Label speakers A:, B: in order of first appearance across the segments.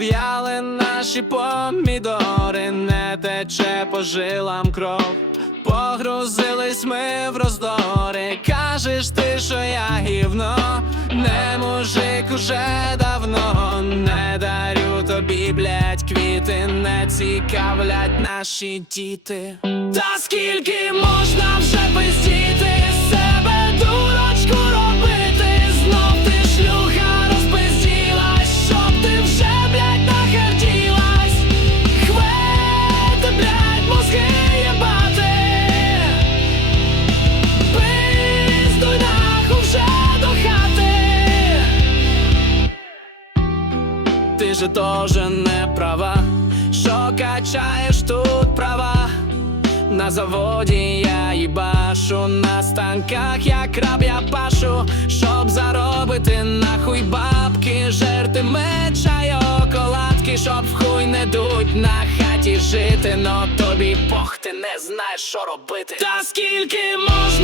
A: пов'яли наші помідори, не тече по жилам кров. Погрузились ми в роздори, кажеш ти, що я гівно, не мужик уже давно, не дарю тобі, блять, квіти, не цікавлять наші діти. Та скільки можна Ти же тоже не права, що качаєш тут права. На заводі я їбашу, на станках я краб я пашу, щоб заробити нахуй бабки, жерти меча й околадки, щоб в хуй не дуть на хаті жити, но тобі пох, ти не знаєш, що робити. Та скільки можна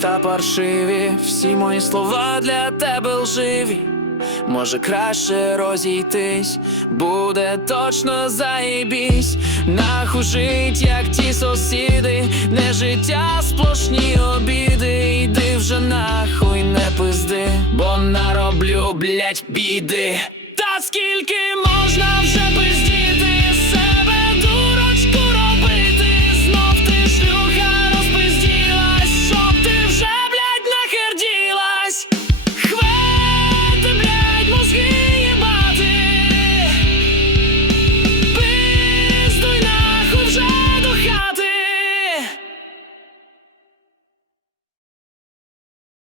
A: та паршиві, всі мої слова для тебе лживі. Може краще розійтись, буде точно заєбісь Нахуй жить, як ті сусіди, не життя, сплошні обіди, йди вже нахуй не пизди, бо нароблю, блять, біди. Та скільки